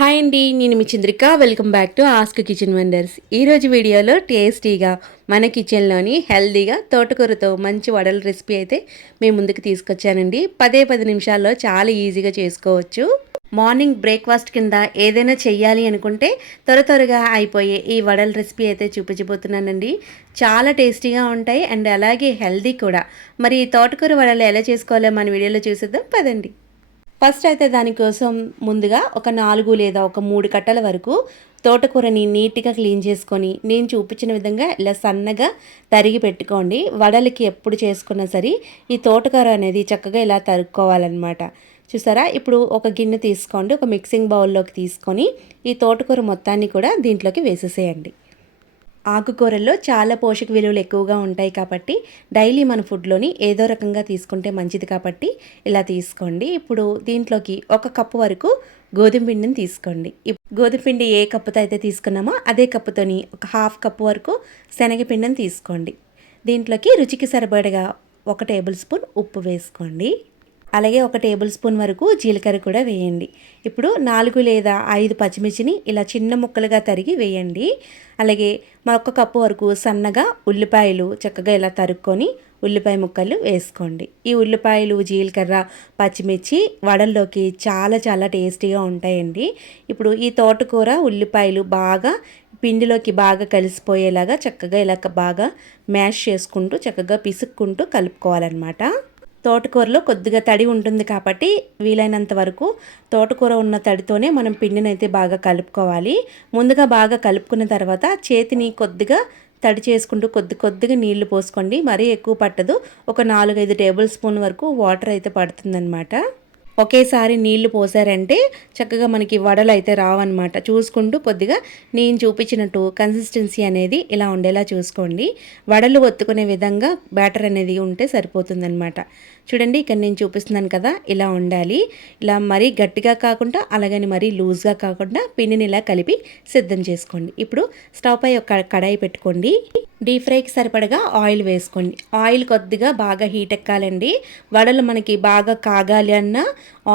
Hi అండి నేను మీ Chandrika. Welcome back to ask kitchen wonders ఈరోజు వీడియోలో టేస్టీగా మన కిచెన్లోని హెల్దీగా తోటకూరతో మంచి వడల రెసిపీ అయితే మేము ముందుకు తీసుకొచ్చానండి. పదే పది నిమిషాల్లో చాలా ఈజీగా చేసుకోవచ్చు. మార్నింగ్ బ్రేక్ఫాస్ట్ కింద ఏదైనా చెయ్యాలి అనుకుంటే త్వర త్వరగా అయిపోయే ఈ వడల రెసిపీ అయితే చూపించబోతున్నానండి. చాలా టేస్టీగా ఉంటాయి అండ్ అలాగే హెల్దీ కూడా. మరి తోటకూర వడలు ఎలా చేసుకోవాలో మన వీడియోలో చూసేద్దాం. పదండి. ఫస్ట్ అయితే దానికోసం ముందుగా ఒక నాలుగు లేదా ఒక మూడు కట్టల వరకు తోటకూరని నీట్గా క్లీన్ చేసుకొని నేను చూపించిన విధంగా ఇలా సన్నగా తరిగి పెట్టుకోండి. వడలకి ఎప్పుడు చేసుకున్నా సరే ఈ తోటకూర అనేది చక్కగా ఇలా తరుక్కోవాలన్నమాట. చూసారా? ఇప్పుడు ఒక గిన్నె తీసుకోండి. ఒక మిక్సింగ్ బౌల్లోకి తీసుకొని ఈ తోటకూర మొత్తాన్ని కూడా దీంట్లోకి వేసేసేయండి. ఆకుకూరల్లో చాలా పోషక విలువలు ఎక్కువగా ఉంటాయి కాబట్టి డైలీ మన ఫుడ్లోని ఏదో రకంగా తీసుకుంటే మంచిది కాబట్టి ఇలా తీసుకోండి. ఇప్పుడు దీంట్లోకి ఒక కప్పు వరకు గోధుమ పిండిని తీసుకోండి. గోధుమ పిండి ఏ కప్పుతో అయితే తీసుకున్నామో అదే కప్పుతోని ఒక హాఫ్ కప్పు వరకు శనగపిండిని తీసుకోండి. దీంట్లోకి రుచికి సరిపడగా ఒక టేబుల్ స్పూన్ ఉప్పు వేసుకోండి. అలాగే ఒక టేబుల్ స్పూన్ వరకు జీలకర్ర కూడా వేయండి. ఇప్పుడు నాలుగు లేదా ఐదు పచ్చిమిర్చిని ఇలా చిన్న ముక్కలుగా తరిగి వేయండి. అలాగే మరొక కప్పు వరకు సన్నగా ఉల్లిపాయలు చక్కగా ఇలా తరుక్కొని ఉల్లిపాయ ముక్కలు వేసుకోండి. ఈ ఉల్లిపాయలు జీలకర్ర పచ్చిమిర్చి వడల్లోకి చాలా చాలా టేస్టీగా ఉంటాయండి. ఇప్పుడు ఈ తోటకూర ఉల్లిపాయలు బాగా పిండిలోకి బాగా కలిసిపోయేలాగా చక్కగా ఇలా బాగా మ్యాష్ చేసుకుంటూ చక్కగా పిసుక్కుంటూ కలుపుకోవాలన్నమాట. తోటకూరలో కొద్దిగా తడి ఉంటుంది కాబట్టి వీలైనంత వరకు తోటకూర ఉన్న తడితోనే మనం పిండిని అయితే బాగా కలుపుకోవాలి. ముందుగా బాగా కలుపుకున్న తర్వాత చేతిని కొద్దిగా తడి చేసుకుంటూ కొద్ది కొద్దిగా నీళ్ళు పోసుకోండి. మరీ ఎక్కువ పట్టదు. ఒక నాలుగైదు టేబుల్ స్పూన్ వరకు వాటర్ అయితే పడుతుందన్నమాట. ఒకేసారి నీళ్ళు పోసారంటే చక్కగా మనకి వడలు అయితే రావన్నమాట. చూసుకుంటూ కొద్దిగా నేను చూపించినట్టు కన్సిస్టెన్సీ అనేది ఇలా ఉండేలా చూసుకోండి. వడలు ఒత్తుకునే విధంగా బ్యాటర్ అనేది ఉంటే సరిపోతుందన్నమాట. చూడండి ఇక్కడ నేను చూపిస్తున్నాను కదా ఇలా ఉండాలి. ఇలా మరీ గట్టిగా కాకుండా అలాగని మరీ లూజ్గా కాకుండా పిండిని ఇలా కలిపి సిద్ధం చేసుకోండి. ఇప్పుడు స్టవ్ పై ఒక కడాయి పెట్టుకోండి. డీప్ ఫ్రైకి సరిపడగా ఆయిల్ వేసుకోండి. ఆయిల్ కొద్దిగా బాగా హీట్ ఎక్కాలండి. వడలు మనకి బాగా కాగాలి అన్న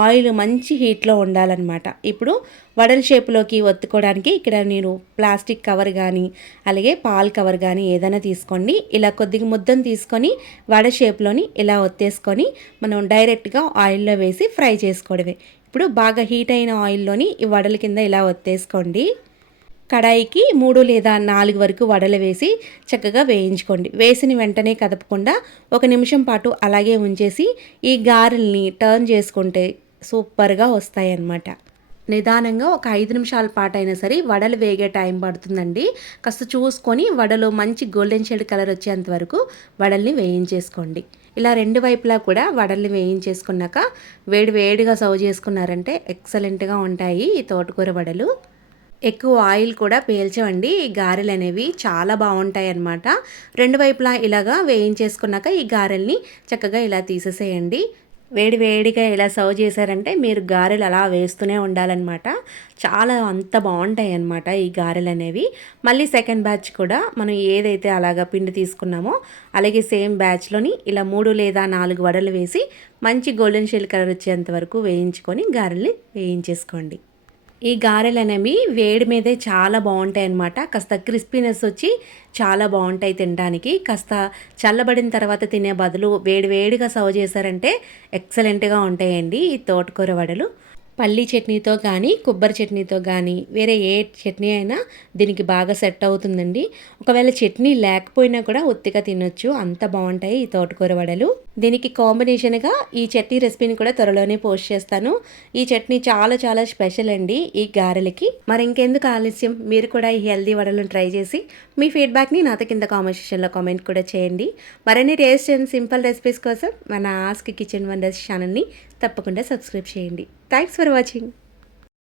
ఆయిల్ మంచి హీట్లో ఉండాలన్నమాట. ఇప్పుడు వడల షేప్లోకి ఒత్తుకోవడానికి ఇక్కడ నేను ప్లాస్టిక్ కవర్ కానీ అలాగే పాల్ కవర్ కానీ ఏదైనా తీసుకోండి. ఇలా కొద్దిగా ముద్దను తీసుకొని వడ షేప్లోని ఇలా ఒత్తేసుకొని మనం డైరెక్ట్గా ఆయిల్లో వేసి ఫ్రై చేసుకోవడమే. ఇప్పుడు బాగా హీట్ అయిన ఆయిల్లోని ఈ వడల కింద ఇలా ఒత్తేసుకోండి. కడాయికి మూడు లేదా నాలుగు వరకు వడలు వేసి చక్కగా వేయించుకోండి. వేసిన వెంటనే కదపకుండా ఒక నిమిషం పాటు అలాగే ఉంచేసి ఈ గారెల్ని టర్న్ చేసుకుంటే సూపర్గా వస్తాయన్నమాట. నిదానంగా ఒక ఐదు నిమిషాల పాటు అయినా సరే వడలు వేగే టైం పడుతుందండి. కాస్త చూసుకొని వడలు మంచి గోల్డెన్ షేడ్ కలర్ వచ్చేంత వరకు వడల్ని వేయించేసుకోండి. ఇలా రెండు వైపులా కూడా వడల్ని వేయించేసుకున్నాక వేడి వేడిగా సర్వ్ చేసుకున్నారంటే ఎక్సలెంట్గా ఉంటాయి ఈ తోటకూర వడలు. ఎక్కువ ఆయిల్ కూడా పేల్చవండి. ఈ గారెలు అనేవి చాలా బాగుంటాయి అన్నమాట రెండు వైపులా ఇలాగా వేయించేసుకున్నాక ఈ గారెల్ని చక్కగా ఇలా తీసేసేయండి. వేడి వేడిగా ఇలా సర్వ్ చేశారంటే మీరు గారెలు అలా వేస్తూనే ఉండాలన్నమాట. చాలా అంత బాగుంటాయి అన్నమాట ఈ గారెలు అనేవి. మళ్ళీ సెకండ్ బ్యాచ్ కూడా మనం ఏదైతే అలాగా పిండి తీసుకున్నామో అలాగే సేమ్ బ్యాచ్లోని ఇలా మూడు లేదా నాలుగు వడలు వేసి మంచి గోల్డెన్ షెల్ కలర్ వచ్చేంత వరకు వేయించుకొని గారెల్ని వేయించేసుకోండి. ఈ గారెలు అనేవి వేడి మీదే చాలా బాగుంటాయి అన్నమాట. కాస్త క్రిస్పీనెస్ వచ్చి చాలా బాగుంటాయి తినడానికి. కాస్త చల్లబడిన తర్వాత తినే బదులు వేడి వేడిగా సర్వ్ చేశారంటే ఎక్సలెంట్గా ఉంటాయండి ఈ తోటకూర వడలు. పల్లీ చట్నీతో కానీ కొబ్బరి చట్నీతో కానీ వేరే ఏ చట్నీ అయినా దీనికి బాగా సెట్ అవుతుందండి. ఒకవేళ చట్నీ లేకపోయినా కూడా ఒత్తిగా తినొచ్చు. అంత బాగుంటాయి ఈ తోటకూర వడలు. దీనికి కాంబినేషన్గా ఈ చట్నీ రెసిపీని కూడా త్వరలోనే పోస్ట్ చేస్తాను. ఈ చట్నీ చాలా చాలా స్పెషల్ అండి ఈ గారెలకి. మరి ఇంకెందుకు ఆలస్యం? మీరు కూడా ఈ హెల్దీ వడలను ట్రై చేసి మీ ఫీడ్బ్యాక్ని నాతో కింద కామెంట్ సెక్షన్లో కామెంట్ కూడా చేయండి. మరిన్ని టేస్ట్ అండ్ సింపుల్ రెసిపీస్ కోసం మన ఆస్క్ కిచెన్ వండర్స్ ఛానల్ని తప్పకుండా సబ్స్క్రైబ్ చేయండి. Thanks for watching